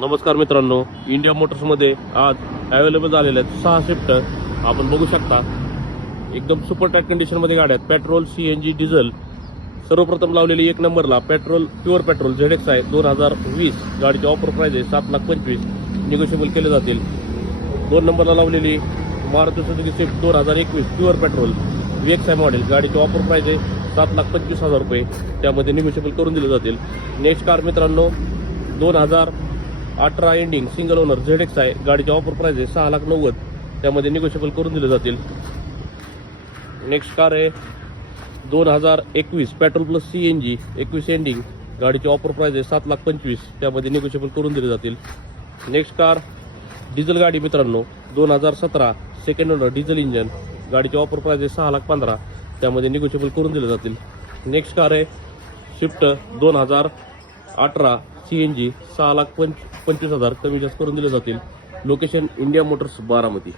नमस्कार मित्रांनो, इंडिया मोटर्समध्ये आज अवेलेबल झालेल्या आहेत 6 स्विफ्ट आपण बघू शकता। एकदम सुपर टाईट कंडिशनमध्ये गाड्या आहेत। Petrol, CNG, diesel. सर्वप्रथम लावलेली 1 नंबरला पेट्रोल, प्युअर पेट्रोल ZX आहे 2020। गाडीची ऑफर प्राइस आहे 7,25,000, निगोशिएबल केले जातील। 2 नंबरला लावलेली Maruti Suzuki Swift 2021 pure petrol VXI model. गाडीची ऑफर प्राइस आहे 7,25,000 रुपये, त्यामध्ये निगोशिएबल करून दिले जातील। नेक्स्ट कार मित्रांनो 2018 एंडिंग सिंगल ओनर ZX आहे। गाडीची ऑफर प्राइस आहे 6,90,000, त्यामध्ये निगोशिएबल करून दिले जातील। नेक्स्ट कार आहे 2021 पेट्रोल प्लस CNG 21 एंडिंग। गाडीची ऑफर प्राइस आहे 7,25,000, त्यामध्ये निगोशिएबल करून दिले जातील। नेक्स्ट कार डिझेल गाडी मित्रांनो 2017 सेकंड ओनर डिझेल इंजन। गाडीची ऑफर प्राइस आहे 6,15,000, त्यामध्ये निगोशिएबल करून दिले जातील। नेक्स्ट कार आहे स्विफ्ट 2018 CNG 6,25,000, कमी जास्त करून दिले जातील। Location India Motors Baramati.